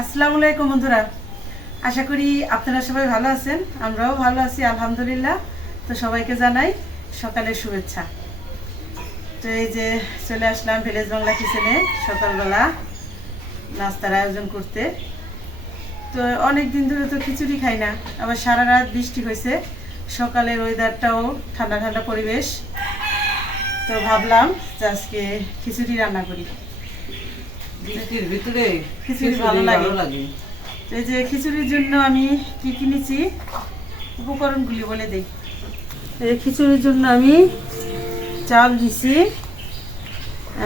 আসসালামু আলাইকুম বন্ধুরা। আশা করি আপনারা সবাই ভালো আছেন, আমরাও ভালো আছি, আলহামদুলিল্লাহ। তো সবাইকে জানাই সকালের শুভেচ্ছা। তো এই যে চলে আসলাম ভিলেজ বাংলা কিচেনে সকালবেলা নাস্তার আয়োজন করতে। তো অনেক দিন ধরে তো খিচুড়ি খাই না, আবার সারা রাত বৃষ্টি হয়েছে। সকালের ওয়েদারটাও ঠান্ডা ঠান্ডা পরিবেশ। তো ভাবলাম যে আজকে খিচুড়ি রান্না করি। বৃষ্টির ভিতরে খিচুড়ি ভালো লাগে। এই যে খিচুড়ির জন্য আমি কি কিনেছি? উপকরণগুলি বলে দিই। এই খিচুড়ির জন্য আমি চাল দিছি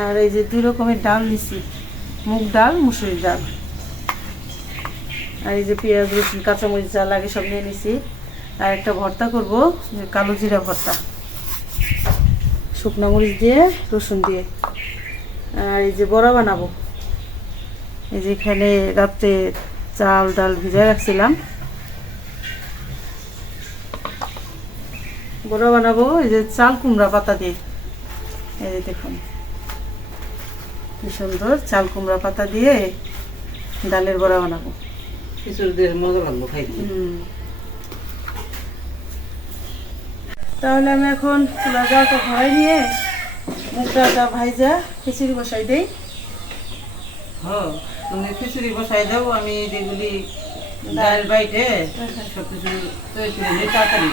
আর এই যে দুই রকমের ডাল দিছি মুগ ডাল মুসুরির ডাল। আর এই যে পেঁয়াজ রসুন কাঁচামরিচ যা লাগে সব নিয়ে নিছি। আর একটা ভর্তা করব যে কালো জিরা ভর্তা। শুকনো মরিচ দিয়ে রসুন দিয়ে। আর এই যে বড়া বানাবো। এই যে এখানে রাত্রে চাল ডাল ভিজা রাখছিলাম। বড় বানাবো এই যে চাল কুমড়া পাতা দিয়ে। এই যে দেখুন কি সুন্দর চাল কুমড়া পাতা দিয়ে ডালের বড়া বানাবো। খিচুড়িদের মজা লাগল খাইতে। হুম। তাহলে আমি এখন চুলা ভরাই নিয়ে মুখটা ভাইজা খিচুড়ি বসাই দেই। হ্যাঁ। তুমি খিচুড়ি বসাই দাও আমি যেগুলি ডাল বাইটে সব কিছু তৈরি করে নিয়ে তাড়াতাড়ি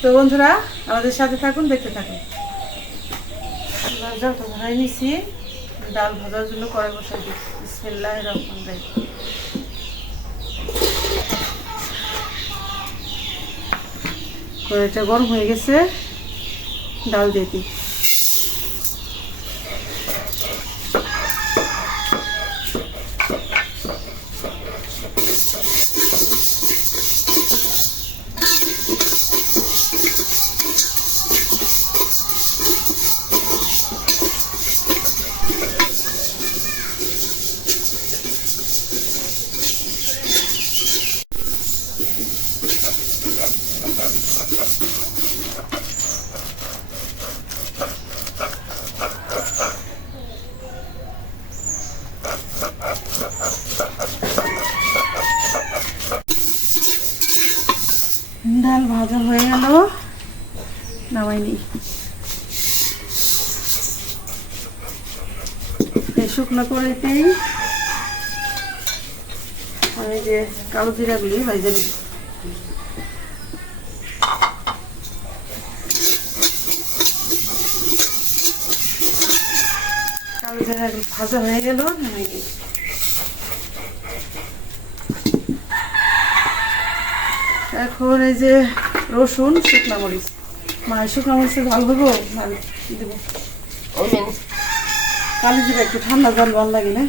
তো বন্ধুরা আমাদের সাথে থাকুন দেখতে থাকুন। নিছি। ডাল ভাজার জন্য কড়াই বসাই দিচ্ছি। বিসমিল্লাহ রহমান রাহিম। কড়াইটা গরম হয়ে গেছে ডাল দিয়ে দিই ডাল ভাজা হয়ে গেল। নামাইনি এই শুকনো কড়াইতেই আমি যে কালো জিরাগুলি ভাজা নেব কালো জিরাগুলি ভাজা হয়ে গেল নামাইনি এখন এই যে রসুন, শুকনা মরিচ। মানে শুকনা মরিচের ভালো হব ভালো দেবো। কালি জিরা একটু ঠান্ডা জল ভালো লাগে না?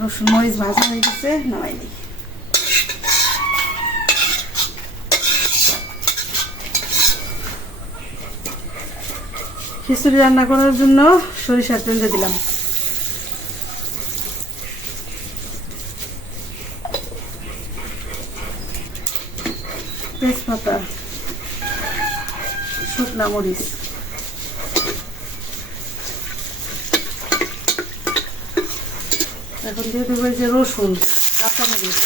রসুন, মরিচ ভাজা হয়ে গেছে, নামাই দিই। খিচুড়ি রান্না করার জন্য সরিষার তেল দিয়ে দিলাম। তেজপাতা, শুকনা মরিচ। এখন দিয়ে দেবো যে রসুন, কাঁচামরিচ।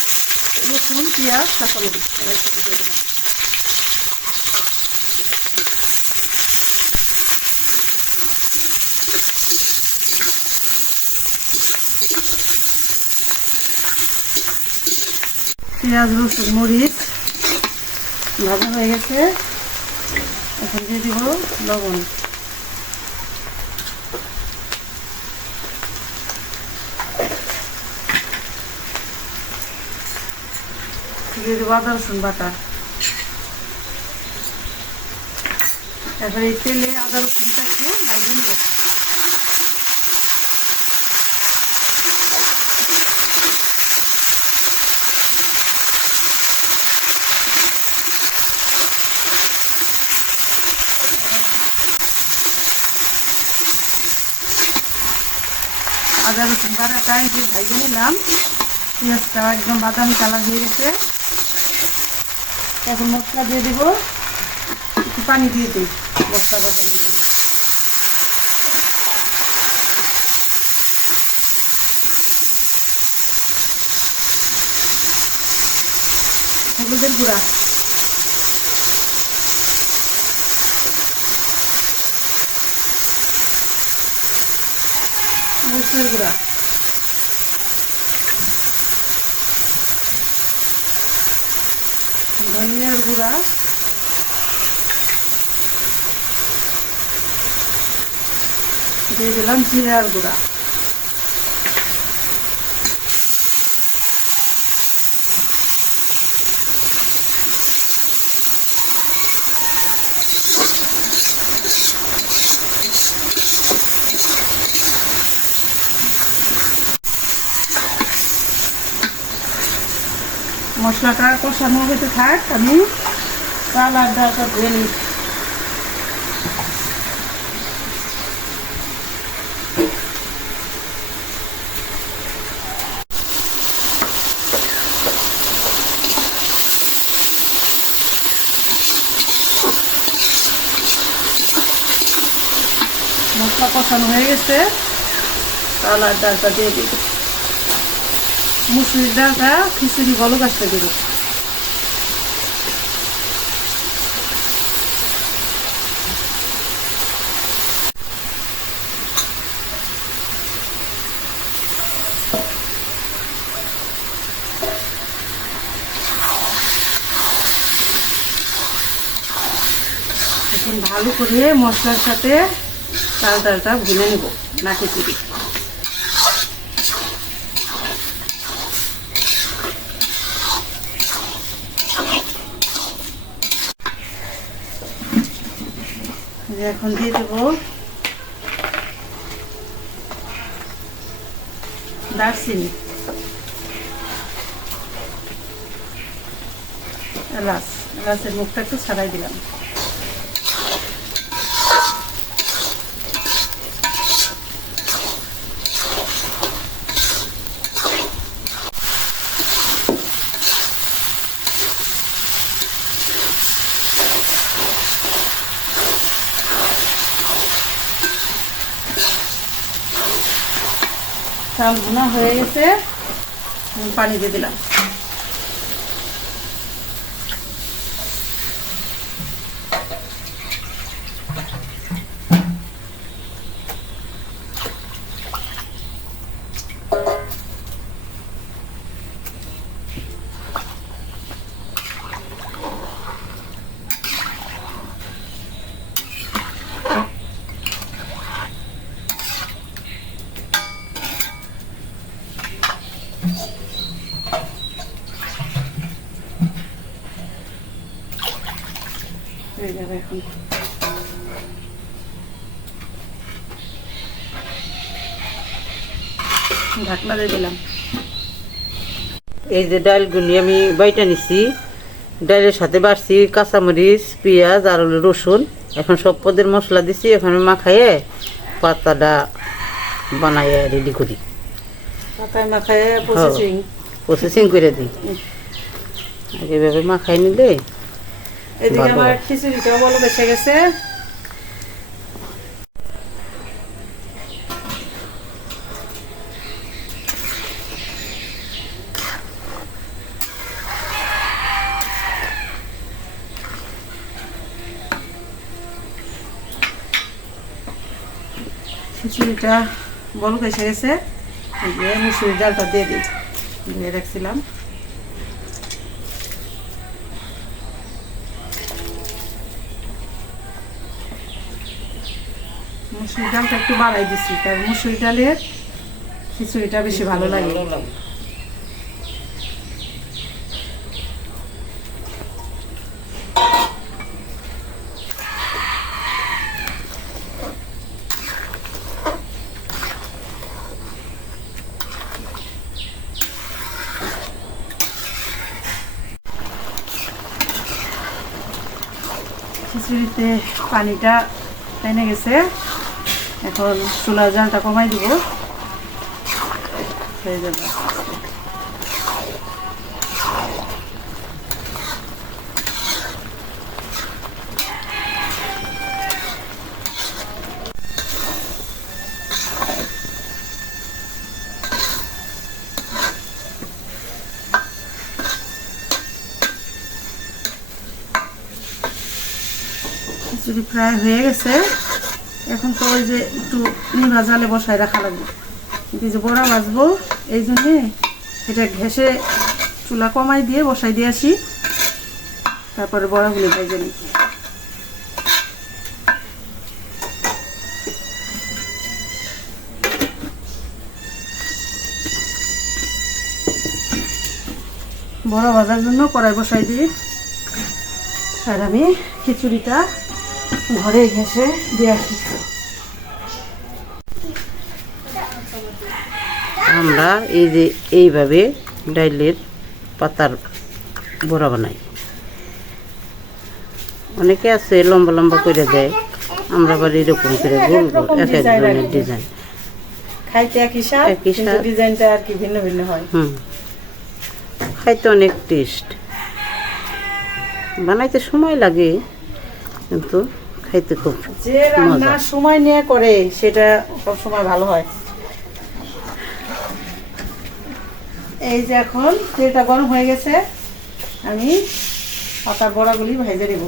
রসুন, পেঁয়াজ, কাঁচামরিচ। দিয়ে দেবো। পেঁয়াজ, রসুন, মরিচ, ভাজা হয়ে গেছে। এখন দিয়ে দিব লবণ। দিয়ে দেবো আদা, রসুন বাটা। এবার এই তেলে আদা, রসুনটাকে ভাজে নেব। এই যে ভাইজে নিলাম পেঁয়াজটা একদম বাদামি কালার হয়ে গেছে। এখন মশলা দিয়ে দিব। একটু পানি দিয়ে দিই, মশলা বাদামি হলুদের গুঁড়া। মরিচের গুঁড়া। ধনিয়ার গুঁড়া। দিয়ে দিলাম জিরার গুঁড়া। মশলাটা কষানো হতে থাক, আমি চাল আর ডালটা ধুয়ে নিই। মশলা কষানো হয়ে গেছে চাল আর দিয়ে দিই মুসুরির ডালটা খিচুড়ি ভালো কাজটা দিব ভালো করে মশলার সাথে চাল ডালটা ভুনে নেব না খিচুড়ি এখন দিয়ে দেবো। দারচিনি। এলাচ। এলাচের মুখটা একটু ছাড়াই দিলাম। ভুনা হয়ে গেছে পানি দিয়ে দিলাম। হয়ে যাবে এখন। ঢাকনা দিয়ে দিলাম। এই যে ডালগুলি আমি বাইটা নিছি। ডালের সাথে বাড়ছি কাঁচামরিচ পেঁয়াজ আর রসুন। এখন সব পদের মশলা দিছি এখন মাখাইয়ে পাতাটা বানাইয়ে রেডি করি। পাতায় প্রসেসিং প্রসেসিং করে দিই। আর এভাবে মাখাই নিলে এদিকে আমার খিচুড়িটাও বলো বেসে গেছে। খিচুড়িটা বলো এসে গেছে। এই যে মুসুরির ডালটা দিয়ে দিই। দিয়ে রাখছিলাম। মুসুরি ডালটা একটু বাড়াই দিছি, কারণ মুসুরি ডালের খিচুড়িটা বেশি ভালো লাগে। খিচুড়িতে পানিটা টেনে গেছে। এখন চুলার জালটা কমাই দিব হ্যাঁ? হয়ে? যাবে। খিচুড়ি ফ্রাই হয়ে গেছে। এখন তো ওই যে একটু নিভা জালে বসায় রাখা লাগবে। কিন্তু যে বড়া ভাজবো, এই জন্যে এটা ঘেসে চুলা কমাই দিয়ে বসাই দিয়ে আসি। তারপরে বড়াগুলি ভেজে নিই। বড় ভাজার জন্য কড়াই বসাই দিই। আর আমি খিচুড়িটা ঘরে ঘেসে দিয়ে আসি আমরা এই যে এইভাবে ডাইলের পাতার বড়া বানাই। অনেকে আছে লম্বা লম্বা করে দেয় আমরা আবার এরকম করে গোল গোল এক এক ধরনের ডিজাইন খাইতে একই স্বাদ কিন্তু ডিজাইনটা আর কি ভিন্ন ভিন্ন হয়। হুম। খাইতে অনেক টেস্ট বানাইতে সময় লাগে কিন্তু খাইতে খুব যে রান্না সময় নিয়ে করে সেটা সব সময় ভালো হয়। এই যে এখন তেলটা গরম হয়ে গেছে আমি পাতা বড়াগুলি ভেজে নেব।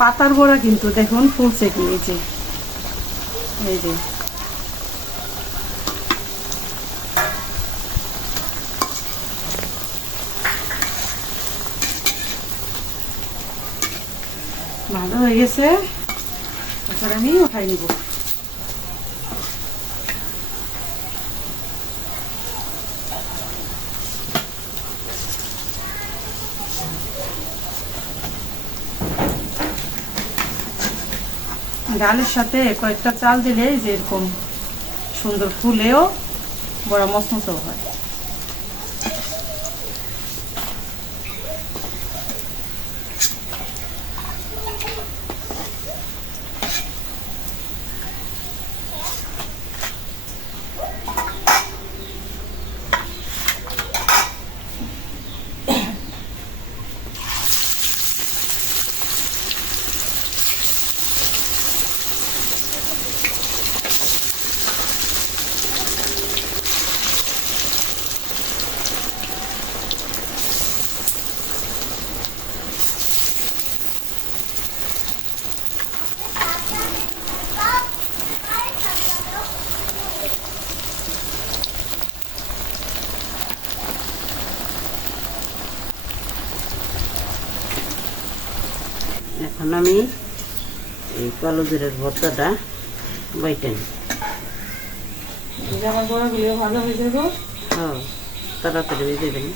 পাতার গোড়া কিন্তু দেখুন ফুলছে কি এই যে এই যে। ভালো হয়ে গেছে। এবার আমি উঠাই নিব। ডালের সাথে কয়েকটা চাল দিলে যে এরকম সুন্দর ফুলেও বড় মচমচও হয়। এখন আমি এই কালো জিরের ভর্তাটা বাইটে নিই এই আমার বড়াগুলিও ভালো হয়ে যাবে হ্যাঁ তাড়াতাড়ি হয়ে যাবে না।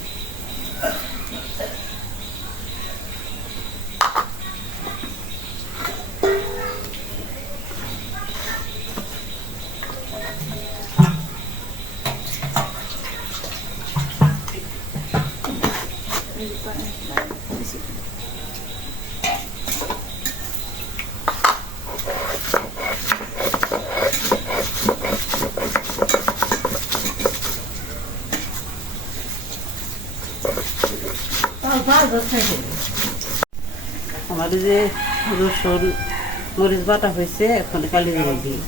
এই যে রসুন মরিচ বাটা হয়েছে এখন কালি দিয়ে দিই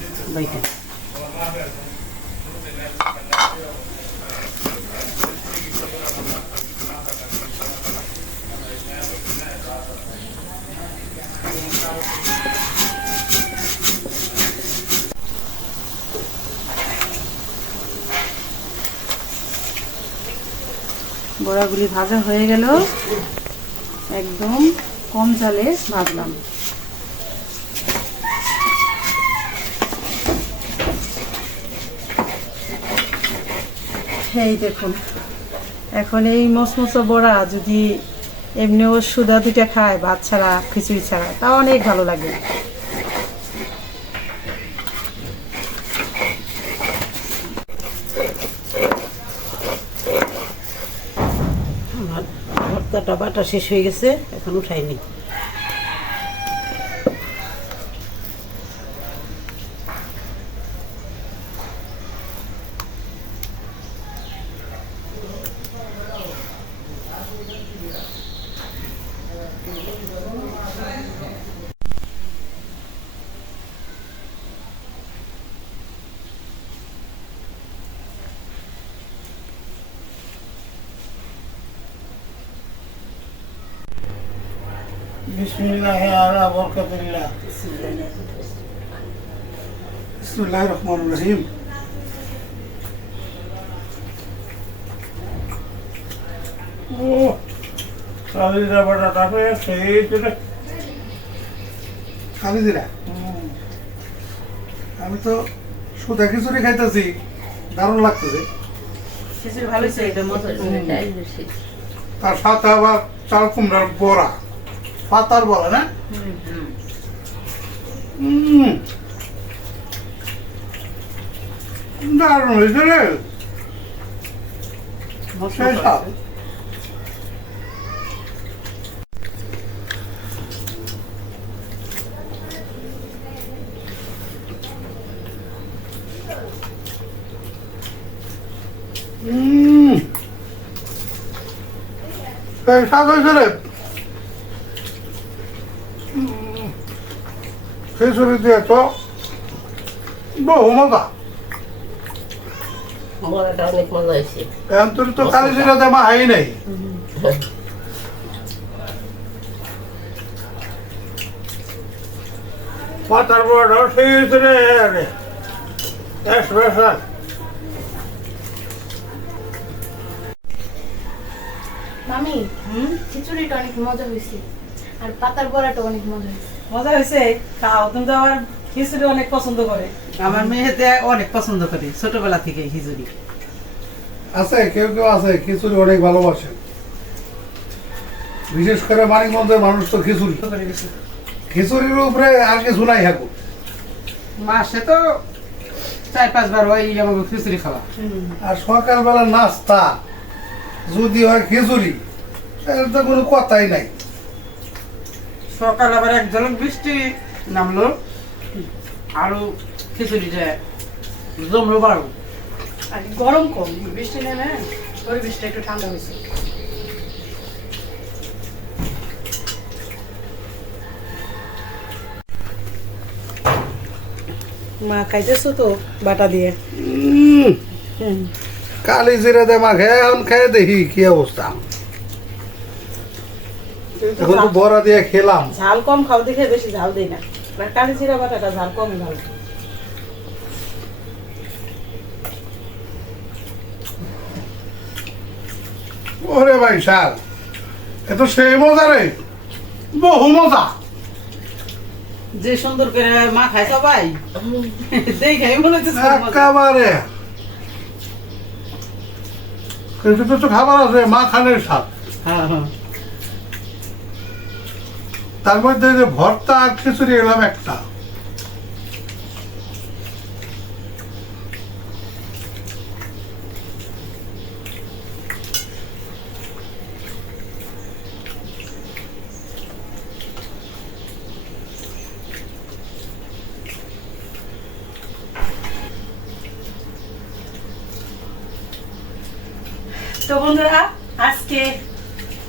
বড়াগুলি ভাজা হয়ে গেল। একদম কম জালে ভাজলাম। এই দেখুন, এখন এই মসমসো বড়া যদি এমনিও সুদা দুইটা খায় ছাড়া, খিচুড়ি ছাড়া, তা অনেক ভালো লাগে আমার ভর্তাটা বাটা শেষ হয়ে গেছে এখন উঠাইনি বিসমিল্লাহ আলা বরকাতিল্লাহ। বিসমিল্লাহ রহমান রহিম। ও কালিজিরা বাটাটা সেই করে কালিজিরা আমি তো সুদা খিচুড়ি খাইতেছি দারুণ লাগতেছে। তার সাথে আবার চাল কুমড়ার বড়া। পাতার বড়া না? হুম। দারুণ হয়েছে রে। স্বাদ হয়েছে রে। খিচুড়ি দিয়ে তো বহু মজা। তো কালি জিরা দেওয়া হাই নাই। পাতার বড় সেই রে স্পেশাল মামি খিচুড়িটা অনেক মজা হয়েছে। আর পাতার বড়াটা অনেক মজা হয়েছে। মজা হয়েছে খাও তুমি তো আবার খিচুড়ি অনেক পছন্দ করে। আমার মেয়েতে অনেক পছন্দ করে ছোটবেলা থেকে খিচুড়ি। আছে কেউ কেউ আছে খিচুড়ি অনেক ভালোবাসে। বিশেষ করে মানিকগঞ্জের মানুষ তো খিচুড়ি। খিচুড়ির উপরে আর কিছু নাই হাকু মাসে তো চার পাঁচবার হয় আমাকে খিচুড়ি খাওয়া। হুম। আর সকালবেলা নাস্তা যদি হয় খিচুড়ি তাহলে তো কোনো কথাই নাই। সকাল আবার এক ঝলক বৃষ্টি নামলো। আরও খিচুড়িটা জমলো বাড়ো আর গরম কম বৃষ্টি নেমে পরিবেশটা একটু ঠান্ডা হয়েছে। মা খাইতেছো তো বাটা দিয়ে? উম, কালি জিরে দে মা খেয়ে এখন খেয়ে দেখি কি অবস্থা। এখন তো বড়া দিয়ে খেলাম। ঝাল কম খাও দেখে বেশি ঝাল দেই না। আর কালি জিরা বাটাটা ঝাল কমই ভালো। ওরে ভাই সার এ তো সেই মজা রে। বহু মজা। যে সুন্দর করে মা খায় সবাই দেখাই মনে হচ্ছে। একেবারে। কিন্তু তো তো খাবার আছে মা খানের স্বাদ। হ্যাঁ হ্যাঁ। তার মধ্যে যে ভর্তা আর খিচুড়ি এলাম একটা। তো বন্ধুরা আজকে